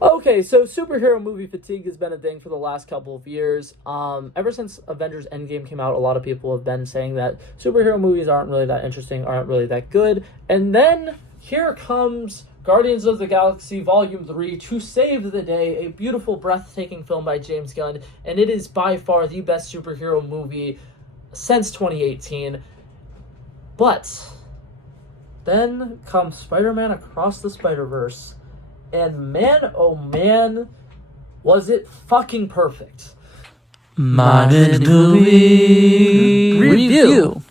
Okay, so superhero movie fatigue has been a thing for the last couple of years. Ever since Avengers Endgame came out, a lot of people have been saying that superhero movies aren't really that interesting, aren't really that good. And then here comes Guardians of the Galaxy Volume 3 to save the day, a beautiful, breathtaking film by James Gunn, and it is by far the best superhero movie since 2018. But then comes Spider-Man Across the Spider-Verse. And man, oh man, was it fucking perfect. Modern Movie Review.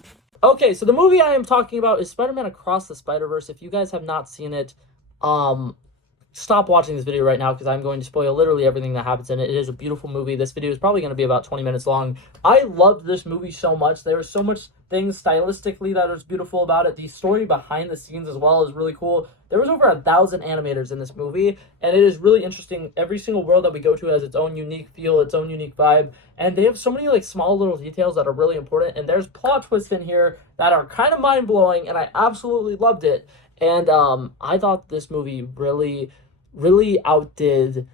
Okay, so the movie I am talking about is Spider-Man Across the Spider-Verse. If you guys have not seen it, stop watching this video right now because I'm going to spoil literally everything that happens in it. It is a beautiful movie. This video is probably going to be about 20 minutes long. I loved this movie so much. There were so much things stylistically that was beautiful about it. The story behind the scenes as well is really cool. There was over 1,000 animators in this movie, and it is really interesting. Every single world that we go to has its own unique feel, its own unique vibe, and they have so many like small little details that are really important, and there's plot twists in here that are kind of mind-blowing, and I absolutely loved it. And I thought this movie really outdid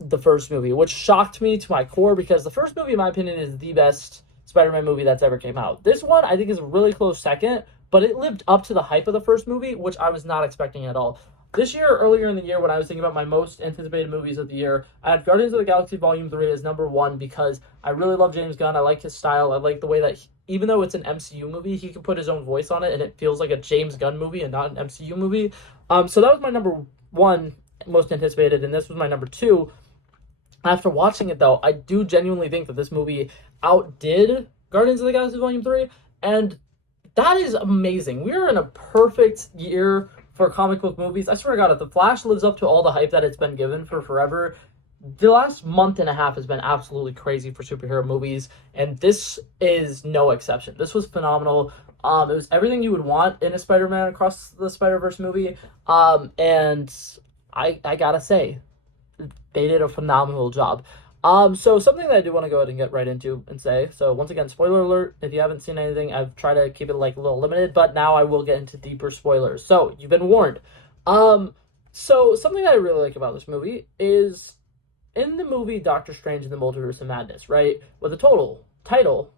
the first movie, which shocked me to my core because the first movie, in my opinion, is the best Spider-Man movie that's ever came out. This one, I think, is a really close second, but it lived up to the hype of the first movie, which I was not expecting at all. This year, earlier in the year, when I was thinking about my most anticipated movies of the year, I had Guardians of the Galaxy Volume 3 as number one because I really love James Gunn. I like his style. I like the way that, even though it's an MCU movie, he can put his own voice on it, and it feels like a James Gunn movie and not an MCU movie. So that was my number one most anticipated, and this was my number two. After watching it, though, I do genuinely think that this movie outdid Guardians of the Galaxy Volume 3, and that is amazing. We are in a perfect year for comic book movies. I swear to God, if The Flash lives up to all the hype that it's been given for forever, the last month and a half has been absolutely crazy for superhero movies, and this is no exception. This was phenomenal. It was everything you would want in a Spider-Man Across the Spider-Verse movie, and I gotta say, they did a phenomenal job. So something that I do want to go ahead and get right into and say, so once again, spoiler alert, if you haven't seen anything, I've tried to keep it like a little limited, but now I will get into deeper spoilers. So you've been warned. So something that I really like about this movie is in the movie Doctor Strange in the Multiverse of Madness, right? With the total title,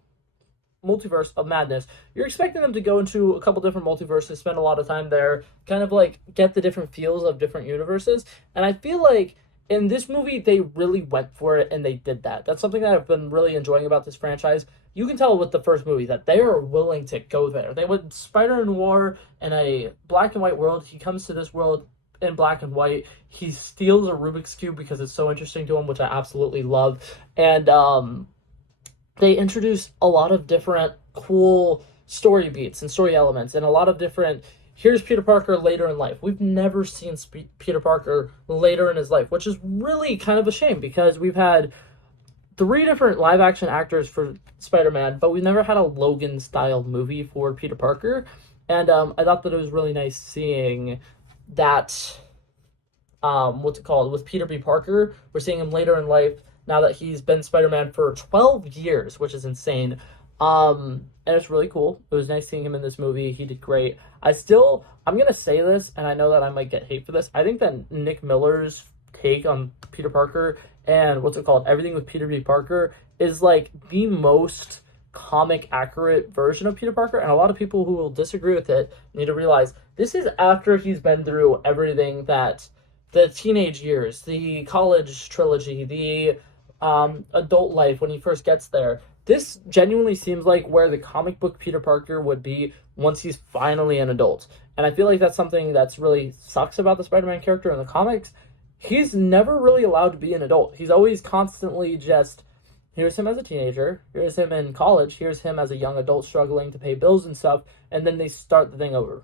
Multiverse of Madness, you're expecting them to go into a couple different multiverses, spend a lot of time there, kind of like get the different feels of different universes. And I feel like in this movie, they really went for it, and they did that. That's something that I've been really enjoying about this franchise. You can tell with the first movie that they are willing to go there. They went Spider-Noir in a black and white world. He comes to this world in black and white. He steals a Rubik's Cube because it's so interesting to him, which I absolutely love. And they introduce a lot of different cool story beats and story elements, and a lot of different... Here's Peter Parker later in life. We've never seen Peter Parker later in his life, which is really kind of a shame because we've had 3 different live-action actors for Spider-Man, but we've never had a Logan-style movie for Peter Parker. And I thought that it was really nice seeing that, with Peter B. Parker. We're seeing him later in life now that he's been Spider-Man for 12 years, which is insane. And it's really cool. It was nice seeing him in this movie. He did great. I'm going to say this, and I know that I might get hate for this. I think that Nick Miller's take on Peter Parker and everything with Peter B. Parker is like the most comic accurate version of Peter Parker. And a lot of people who will disagree with it need to realize this is after he's been through everything that the teenage years, the college trilogy, the adult life when he first gets there. This genuinely seems like where the comic book Peter Parker would be once he's finally an adult. And I feel like that's something that's really sucks about the Spider-Man character in the comics. He's never really allowed to be an adult. He's always constantly just, here's him as a teenager, here's him in college, here's him as a young adult struggling to pay bills and stuff, and then they start the thing over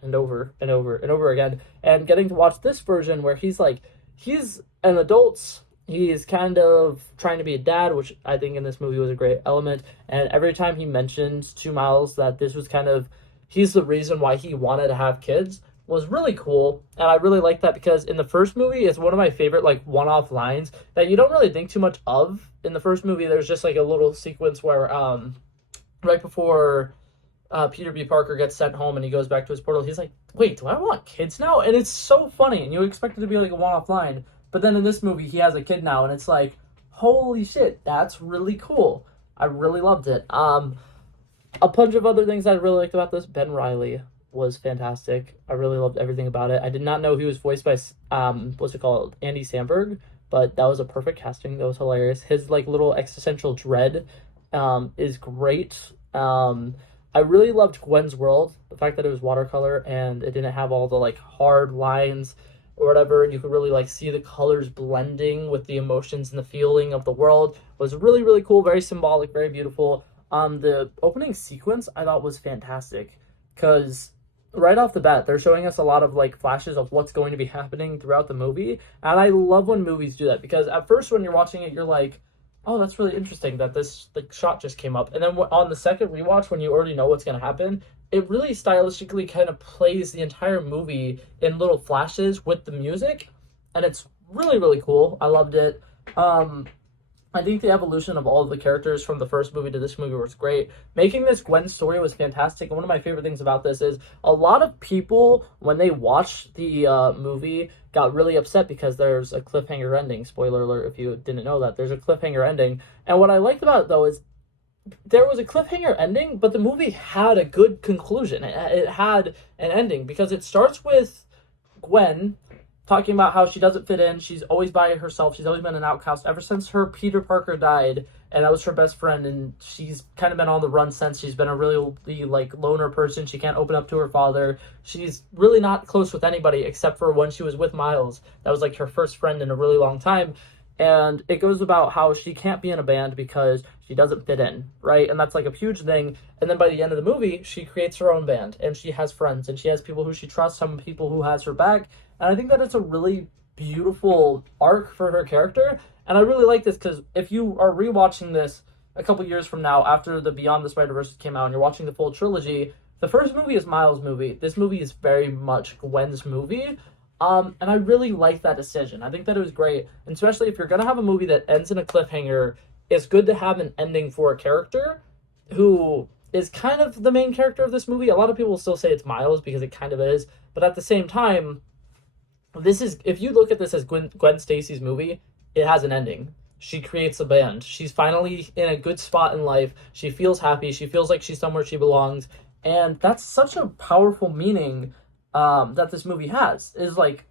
and over and over and over again. And getting to watch this version where he's an adult. He's kind of trying to be a dad, which I think in this movie was a great element. And every time he mentions to Miles that this was he's the reason why he wanted to have kids, was really cool. And I really like that because in the first movie, it's one of my favorite, like, one-off lines that you don't really think too much of. In the first movie, there's just, like, a little sequence where, right before Peter B. Parker gets sent home and he goes back to his portal, he's like, wait, do I want kids now? And it's so funny, and you expect it to be like a one-off line, but then in this movie, he has a kid now, and it's like, holy shit, that's really cool. I really loved it. A bunch of other things I really liked about this. Ben Reilly was fantastic. I really loved everything about it. I did not know he was voiced by what's it called, Andy Samberg, but that was a perfect casting. That was hilarious. His like little existential dread is great. I really loved Gwen's world. The fact that it was watercolor and it didn't have all the like hard lines or whatever, and you could really like see the colors blending with the emotions and the feeling of the world was really, really cool. Very symbolic, very beautiful. The opening sequence I thought was fantastic because right off the bat they're showing us a lot of like flashes of what's going to be happening throughout the movie, and I love when movies do that because at first when you're watching it you're like, oh, that's really interesting that this like shot just came up, and then on the second rewatch when you already know what's going to happen, it really stylistically kind of plays the entire movie in little flashes with the music, and it's really, really cool. I loved it. I think the evolution of all of the characters from the first movie to this movie was great. Making this Gwen story was fantastic. And one of my favorite things about this is a lot of people, when they watched the movie, got really upset because there's a cliffhanger ending. Spoiler alert if you didn't know that. There's a cliffhanger ending. And what I liked about it, though, is there was a cliffhanger ending, but the movie had a good conclusion. It had an ending because it starts with Gwen talking about how she doesn't fit in. She's always by herself. She's always been an outcast ever since her Peter Parker died, and that was her best friend. And she's kind of been on the run since. She's been a really like loner person. She can't open up to her father. She's really not close with anybody except for when she was with Miles. That was like her first friend in a really long time. And it goes about how she can't be in a band because she doesn't fit in, right? And that's like a huge thing. And then by the end of the movie, she creates her own band, and she has friends, and she has people who she trusts, some people who has her back. And I think that it's a really beautiful arc for her character. And I really like this because if you are rewatching this a couple years from now, after the Beyond the Spider-Verse came out, and you're watching the full trilogy, the first movie is Miles' movie. This movie is very much Gwen's movie. And I really like that decision. I think that it was great. And especially if you're going to have a movie that ends in a cliffhanger, it's good to have an ending for a character who is kind of the main character of this movie. A lot of people still say it's Miles because it kind of is. But at the same time, this is, if you look at this as Gwen Stacy's movie, it has an ending. She creates a band. She's finally in a good spot in life. She feels happy. She feels like she's somewhere she belongs. And that's such a powerful meaning that this movie has, is like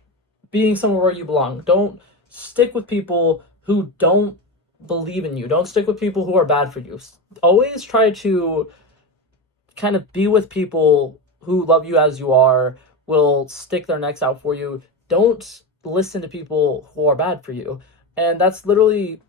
being somewhere where you belong. Don't stick with people who don't believe in you. Don't stick with people who are bad for you. Always try to kind of be with people who love you as you are, will stick their necks out for you. Don't listen to people who are bad for you. And that's literally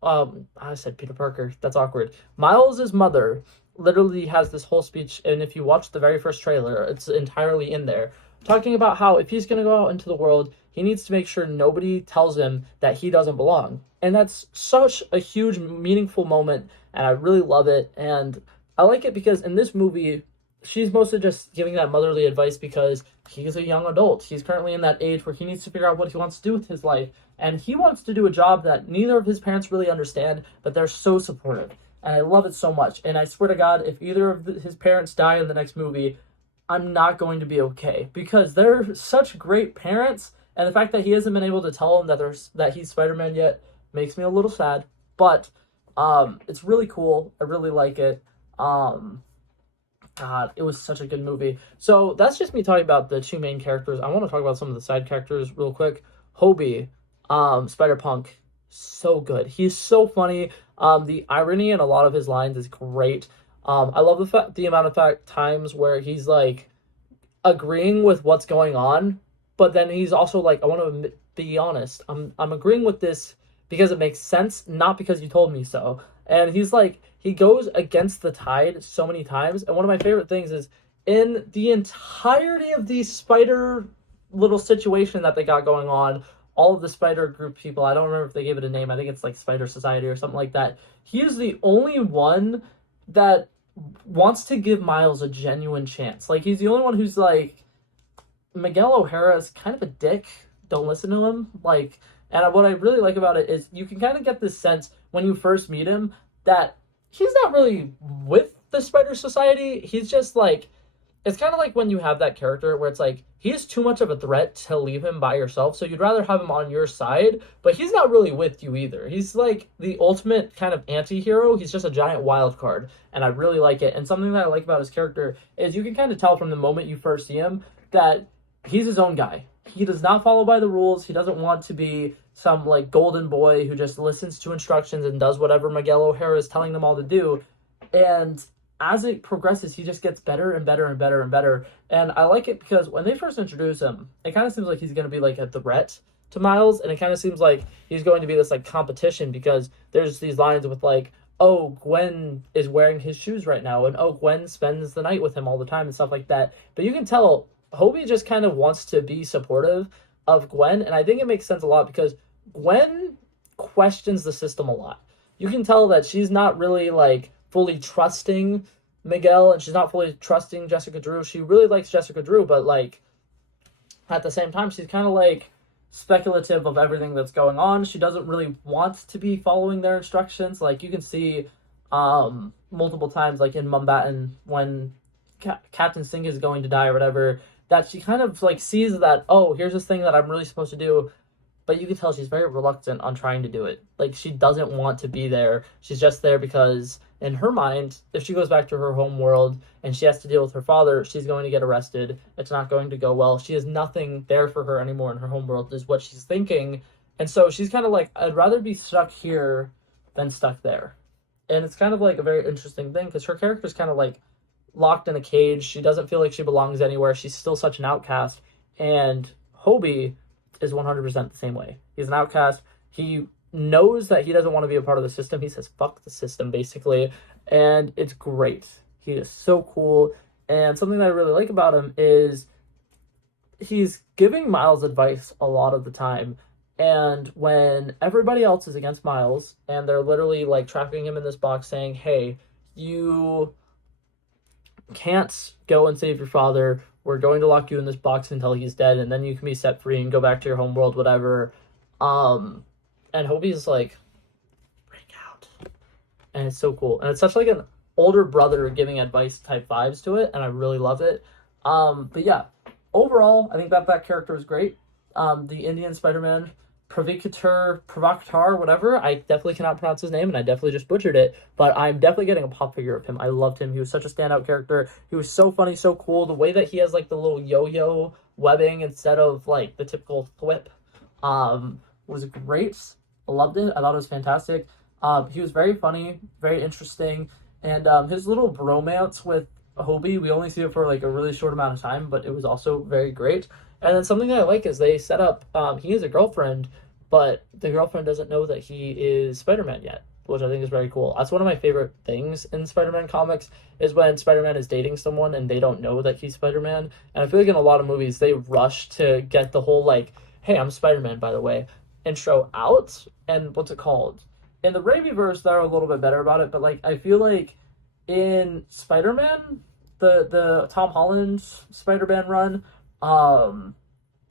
I said Peter Parker. That's awkward. Miles' mother literally has this whole speech, and if you watch the very first trailer, it's entirely in there, talking about how if he's going to go out into the world, he needs to make sure nobody tells him that he doesn't belong. And that's such a huge, meaningful moment, and I really love it. And I like it because in this movie, she's mostly just giving that motherly advice because he's a young adult. He's currently in that age where he needs to figure out what he wants to do with his life. And he wants to do a job that neither of his parents really understand, but they're so supportive. And I love it so much. And I swear to God, if either of his parents die in the next movie, I'm not going to be okay. Because they're such great parents. And the fact that he hasn't been able to tell them that he's Spider-Man yet makes me a little sad. But it's really cool. I really like it. God, it was such a good movie. So that's just me talking about the two main characters. I want to talk about some of the side characters real quick. Hobie, Spider-Punk, so good. He's so funny. The irony in a lot of his lines is great. I love the amount of times where he's like agreeing with what's going on, but then he's also like, I want to be honest. I'm agreeing with this because it makes sense, not because you told me so. And he's like, he goes against the tide so many times. And one of my favorite things is in the entirety of the spider little situation that they got going on, all of the spider group people, I don't remember if they gave it a name. I think it's like Spider Society or something like that. He is the only one that wants to give Miles a genuine chance. Like, he's the only one who's like, Miguel O'Hara is kind of a dick. Don't listen to him. Like, and what I really like about it is you can kind of get this sense when you first meet him that he's not really with the Spider Society. He's just like, it's kind of like when you have that character where it's like he is too much of a threat to leave him by yourself, so you'd rather have him on your side, but he's not really with you either. He's like the ultimate kind of anti-hero. He's just a giant wild card, and I really like it. And something that I like about his character is you can kind of tell from the moment you first see him that he's his own guy. He does not follow by the rules. He doesn't want to be some like golden boy who just listens to instructions and does whatever Miguel O'Hara is telling them all to do. And as it progresses, he just gets better and better and better and better. And I like it because when they first introduce him, it kind of seems like he's going to be like a threat to Miles, and it kind of seems like he's going to be this like competition because there's these lines with like, oh, Gwen is wearing his shoes right now, and oh, Gwen spends the night with him all the time and stuff like that. But you can tell Hobie just kind of wants to be supportive of Gwen, and I think it makes sense a lot because Gwen questions the system a lot. You can tell that she's not really like fully trusting Miguel, and she's not fully trusting Jessica Drew. She really likes Jessica Drew, but like at the same time, she's kind of like speculative of everything that's going on. She doesn't really want to be following their instructions. Like you can see multiple times, like in Mumbattan, when Captain Singh is going to die or whatever, that she kind of like sees that, oh, here's this thing that I'm really supposed to do, but you can tell she's very reluctant on trying to do it. Like she doesn't want to be there. She's just there because in her mind, if she goes back to her home world and she has to deal with her father, she's going to get arrested. It's not going to go well. She has nothing there for her anymore in her home world is what she's thinking. And so she's kind of like, I'd rather be stuck here than stuck there. And it's kind of like a very interesting thing because her character's kind of like locked in a cage. She doesn't feel like she belongs anywhere. She's still such an outcast. And Hobie is 100% the same way. He's an outcast. He knows that he doesn't want to be a part of the system. He says, fuck the system, basically. And it's great. He is so cool. And something that I really like about him is he's giving Miles advice a lot of the time. And when everybody else is against Miles and they're literally like trapping him in this box saying, hey, you can't go and save your father. We're going to lock you in this box until he's dead, and then you can be set free and go back to your home world, whatever. And Hobie's like, break out. And it's so cool. And it's such like an older brother giving advice type vibes to it, and I really love it. But yeah, overall, I think that character is great. The Indian Spider-Man, Provocateur, whatever. I definitely cannot pronounce his name, and I definitely just butchered it, but I'm definitely getting a pop figure of him. I loved him. He was such a standout character. He was so funny, so cool. The way that he has, like, the little yo-yo webbing instead of, like, the typical thwip was great. I loved it. I thought it was fantastic. He was very funny, very interesting, and his little bromance with Hobie, we only see it for, like, a really short amount of time, but it was also very great. And then something that I like is they set up, he has a girlfriend, but the girlfriend doesn't know that he is Spider-Man yet, which I think is very cool. That's one of my favorite things in Spider-Man comics is when Spider-Man is dating someone and they don't know that he's Spider-Man. And I feel like in a lot of movies, they rush to get the whole, like, hey, I'm Spider-Man, by the way, intro out. And what's it called? In the Raimiverse, they're a little bit better about it, but, like, I feel like in Spider-Man, the Tom Holland Spider-Man run,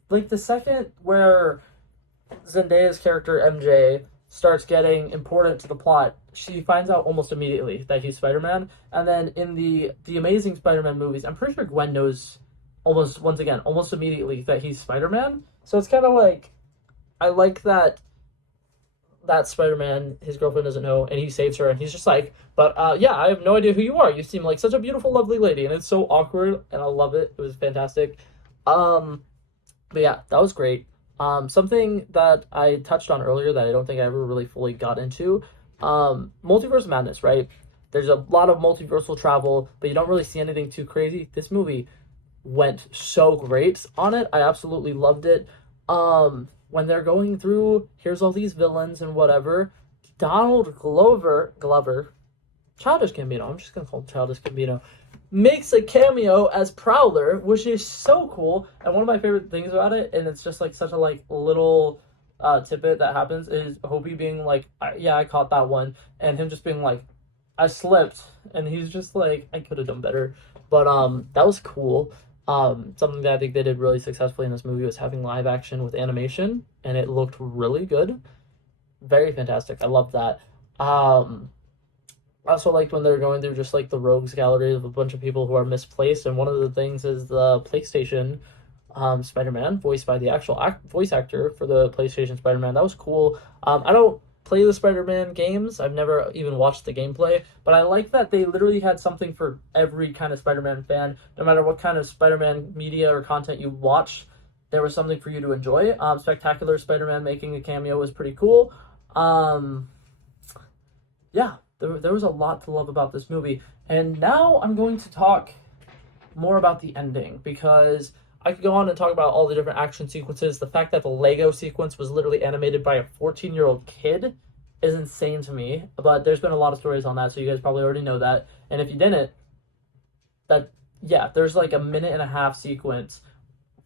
like the second where Zendaya's character MJ starts getting important to the plot, she finds out almost immediately that he's Spider-Man. And then in the Amazing Spider-Man movies, I'm pretty sure Gwen knows almost immediately that he's Spider-Man. So it's kind of like, I like that Spider-Man, his girlfriend doesn't know, and he saves her, and he's just like, but yeah, I have no idea who you are. You seem like such a beautiful, lovely lady, and it's so awkward, and I love it. It was fantastic. But yeah, that was great. Something that I touched on earlier that I don't think I ever really fully got into, Multiverse of Madness, right? There's a lot of multiversal travel, but you don't really see anything too crazy. This movie went so great on it. I absolutely loved it. When they're going through, here's all these villains and whatever, Donald Glover, Childish Gambino, I'm just gonna call him Childish Gambino, makes a cameo as Prowler, which is so cool. And one of my favorite things about it, and it's just like such a like little tidbit that happens, is Hobie being like, yeah, I caught that one, and him just being like, I slipped, and he's just like, I could have done better. But that was cool. Something that I think they did really successfully in this movie was having live action with animation, and it looked really good. Very fantastic. I love that. I also liked when they're going through just like the rogues gallery of a bunch of people who are misplaced, and one of the things is the PlayStation Spider-Man, voiced by the actual voice actor for the PlayStation Spider-Man. That was cool. I don't play the Spider-Man games. I've never even watched the gameplay, but I like that they literally had something for every kind of Spider-Man fan. No matter what kind of Spider-Man media or content you watch, there was something for you to enjoy. Spectacular Spider-Man making a cameo was pretty cool. Yeah, there was a lot to love about this movie. And now I'm going to talk more about the ending, because I could go on and talk about all the different action sequences. The fact that the Lego sequence was literally animated by a 14-year-old kid is insane to me. But there's been a lot of stories on that, so you guys probably already know that. And if you didn't, there's like a 1.5-minute sequence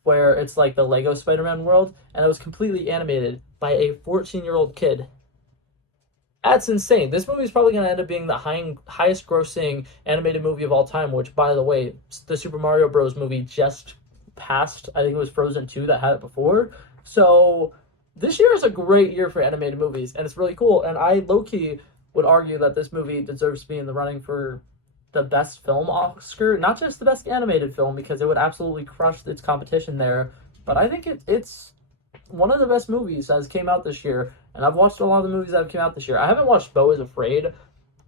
where it's like the Lego Spider-Man world, and it was completely animated by a 14-year-old kid. That's insane. This movie is probably going to end up being the highest grossing animated movie of all time, which, by the way, the Super Mario Bros. Movie just passed. I think it was Frozen 2 that had it before. So this year is a great year for animated movies, and it's really cool. And I low-key would argue that this movie deserves to be in the running for the best film Oscar, not just the best animated film, because it would absolutely crush its competition there, but I think it's one of the best movies that has came out this year, and I've watched a lot of the movies that have come out this year. I haven't watched Beau is Afraid,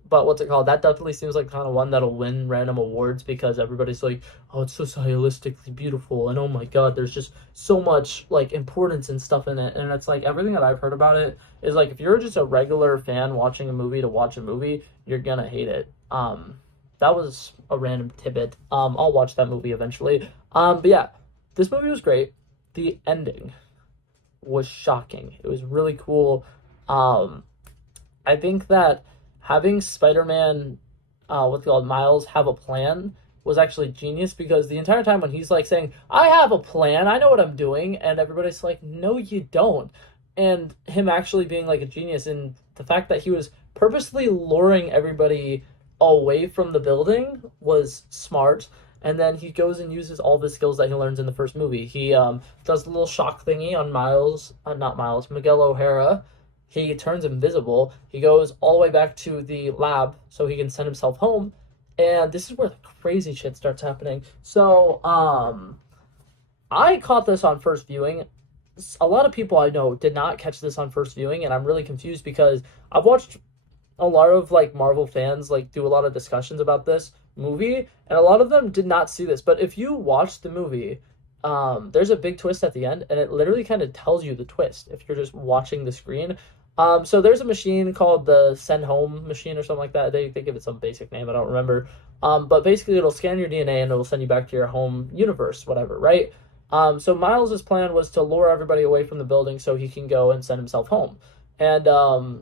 but what's it called? That definitely seems like the kind of one that'll win random awards, because everybody's like, oh, it's so stylistically beautiful, and oh my god, there's just so much like importance and stuff in it. And it's like, everything that I've heard about it is like, if you're just a regular fan watching a movie to watch a movie, you're gonna hate it. That was a random tidbit. I'll watch that movie eventually. But yeah, this movie was great. The ending was shocking. It was really cool. I think that having Spider-Man, Miles, have a plan was actually genius, because the entire time when he's like saying, I have a plan, I know what I'm doing, and everybody's like, no, you don't. And him actually being like a genius in the fact that he was purposely luring everybody away from the building was smart. And then he goes and uses all the skills that he learns in the first movie. He does the little shock thingy on Miguel O'Hara. He turns invisible. He goes all the way back to the lab so he can send himself home. And this is where the crazy shit starts happening. So, I caught this on first viewing. A lot of people I know did not catch this on first viewing, and I'm really confused, because I've watched a lot of like Marvel fans like do a lot of discussions about this movie, and a lot of them did not see this. But if you watch the movie, there's a big twist at the end, and it literally kind of tells you the twist if you're just watching the screen. So there's a machine called the Send Home machine or something like that. They give it some basic name, I don't remember. But basically it'll scan your DNA and it'll send you back to your home universe, whatever, right? So Miles' plan was to lure everybody away from the building so he can go and send himself home. And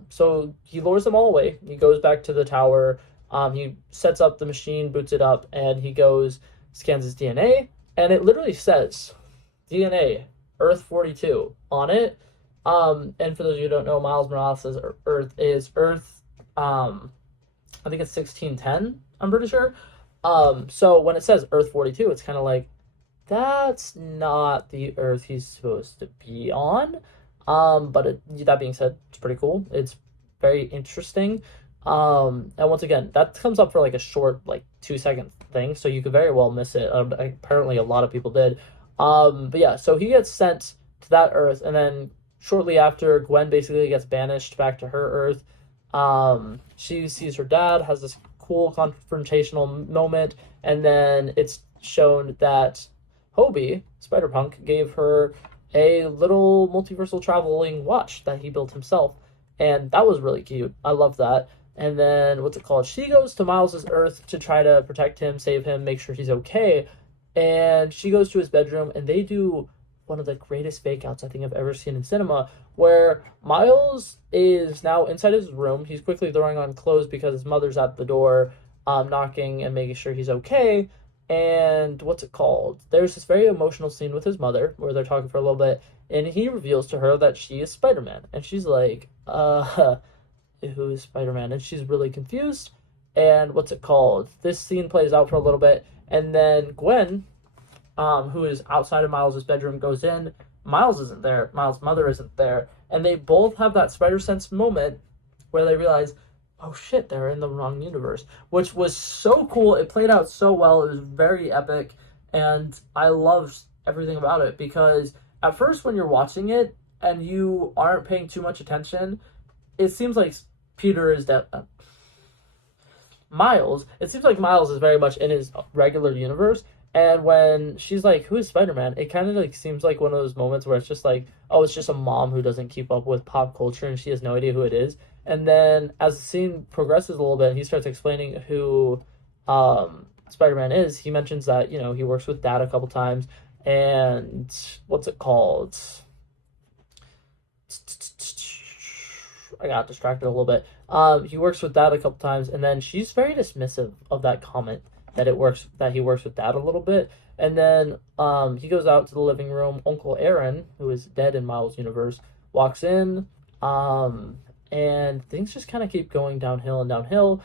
so he lures them all away. He goes back to the tower. He sets up the machine, boots it up, and he goes, scans his DNA, and it literally says DNA, Earth 42 on it. And for those of you who don't know, Miles Morales' Earth is Earth, I think it's 1610, I'm pretty sure. So when it says Earth 42, it's kind of like, that's not the Earth he's supposed to be on. But that being said, it's pretty cool. It's very interesting. And once again, that comes up for like a short, like 2-second thing, so you could very well miss it. Apparently a lot of people did. But yeah, so he gets sent to that Earth, and then shortly after, Gwen basically gets banished back to her Earth. She sees her dad, has this cool confrontational moment, and then it's shown that Hobie, Spider-Punk, gave her a little multiversal traveling watch that he built himself, and that was really cute. I love that. And then, she goes to Miles' Earth to try to protect him, save him, make sure he's okay, and she goes to his bedroom, and they do one of the greatest fake outs I think I've ever seen in cinema, where Miles is now inside his room. He's quickly throwing on clothes because his mother's at the door, knocking and making sure he's okay. And there's this very emotional scene with his mother where they're talking for a little bit, and he reveals to her that she is Spider-Man, and she's like, who is Spider-Man? And she's really confused. And this scene plays out for a little bit, and then Gwen, who is outside of Miles' bedroom, goes in. Miles isn't there. Miles' mother isn't there. And they both have that spider sense moment where they realize, oh shit, they're in the wrong universe, which was so cool. It played out so well. It was very epic, and I loved everything about it because at first when you're watching it and you aren't paying too much attention, it seems like Peter is that Miles. It seems like Miles is very much in his regular universe. And when she's like, "Who is Spider-Man?" It kind of like seems like one of those moments where it's just like, "Oh, it's just a mom who doesn't keep up with pop culture and she has no idea who it is." And then as the scene progresses a little bit, he starts explaining who Spider-Man is. He mentions that, he works with Dad a couple times, and what's it called? I got distracted a little bit. He works with Dad a couple times, and then she's very dismissive of that comment that he works with Dad a little bit. And then he goes out to the living room. Uncle Aaron, who is dead in Miles' universe, walks in, and things just kind of keep going downhill and downhill.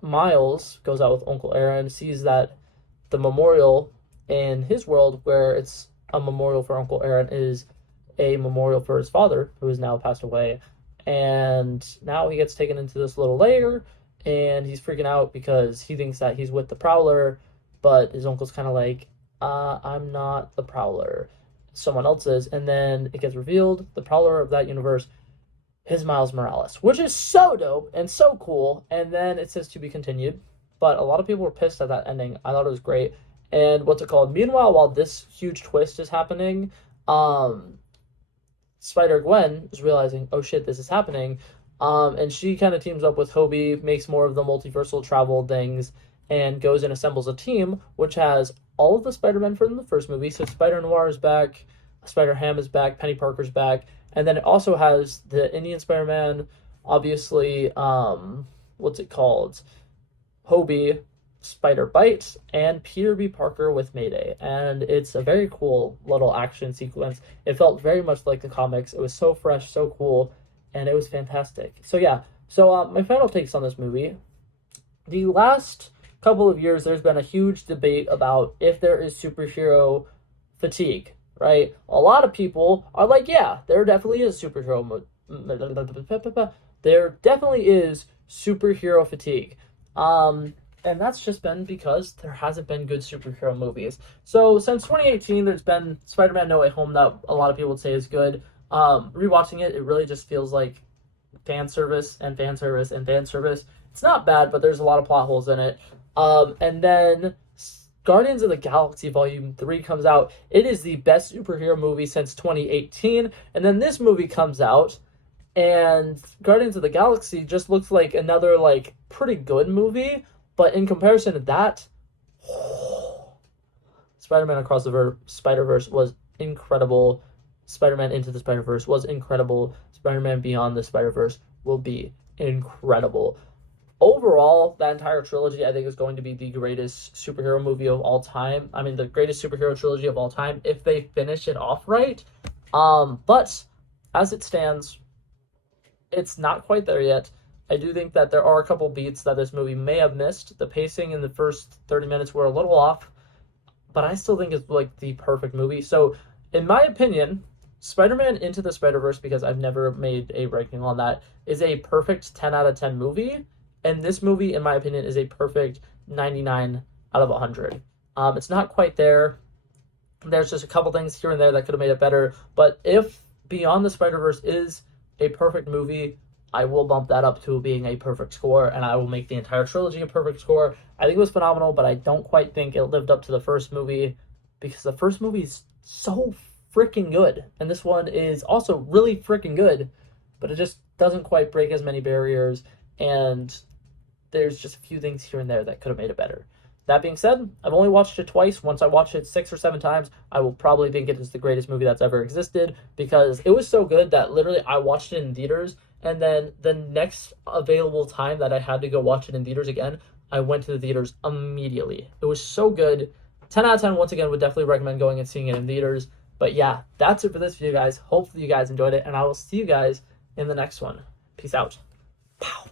Miles goes out with Uncle Aaron, sees that the memorial in his world, where it's a memorial for Uncle Aaron, is a memorial for his father, who has now passed away. And now he gets taken into this little lair, and he's freaking out because he thinks that he's with the Prowler, but his uncle's kind of like, I'm not the Prowler. Someone else is. And then it gets revealed the Prowler of that universe is Miles Morales, which is so dope and so cool. And then it says to be continued. But a lot of people were pissed at that ending. I thought it was great. And what's it called? Meanwhile, while this huge twist is happening, Spider-Gwen is realizing, oh shit, this is happening. And she kind of teams up with Hobie, makes more of the multiversal travel things, and goes and assembles a team, which has all of the Spider-Men from the first movie. So Spider-Noir is back, Spider-Ham is back, Penny Parker's back, and then it also has the Indian Spider-Man, obviously, what's it called? Hobie, Spider-Bite, and Peter B. Parker with Mayday. And it's a very cool little action sequence. It felt very much like the comics. It was so fresh, so cool, and it was fantastic. So yeah, my final takes on this movie. The last couple of years, there's been a huge debate about if there is superhero fatigue, right? A lot of people are like, yeah, there definitely is there definitely is superhero fatigue. And that's just been because there hasn't been good superhero movies. So since 2018, there's been Spider-Man No Way Home that a lot of people would say is good. Rewatching it, it really just feels like fan service and fan service and fan service. It's not bad, but there's a lot of plot holes in it. And then Guardians of the Galaxy Volume 3 comes out. It is the best superhero movie since 2018. And then this movie comes out, and Guardians of the Galaxy just looks like another, pretty good movie. But in comparison to that, Spider-Man Across the Spider-Verse was incredible. Spider-Man Into the Spider-Verse was incredible. Spider-Man Beyond the Spider-Verse will be incredible. Overall, that entire trilogy, I think, is going to be the greatest superhero movie of all time. I mean, the greatest superhero trilogy of all time, if they finish it off right. But as it stands, it's not quite there yet. I do think that there are a couple beats that this movie may have missed. The pacing in the first 30 minutes were a little off, but I still think it's the perfect movie. So, in my opinion, Spider-Man Into the Spider-Verse, because I've never made a ranking on that, is a perfect 10 out of 10 movie. And this movie, in my opinion, is a perfect 99 out of 100. It's not quite there. There's just a couple things here and there that could have made it better. But if Beyond the Spider-Verse is a perfect movie, I will bump that up to being a perfect score, and I will make the entire trilogy a perfect score. I think it was phenomenal, but I don't quite think it lived up to the first movie, because the first movie is so freaking good, and this one is also really freaking good, but it just doesn't quite break as many barriers, and there's just a few things here and there that could have made it better. That being said, I've only watched it twice. Once I watch it 6 or 7 times, I will probably think it is the greatest movie that's ever existed, because it was so good that literally I watched it in theaters, and then the next available time that I had to go watch it in theaters again, I went to the theaters immediately. It was so good. 10 out of 10, once again, would definitely recommend going and seeing it in theaters. But yeah, that's it for this video, guys. Hopefully you guys enjoyed it, and I will see you guys in the next one. Peace out. Pow.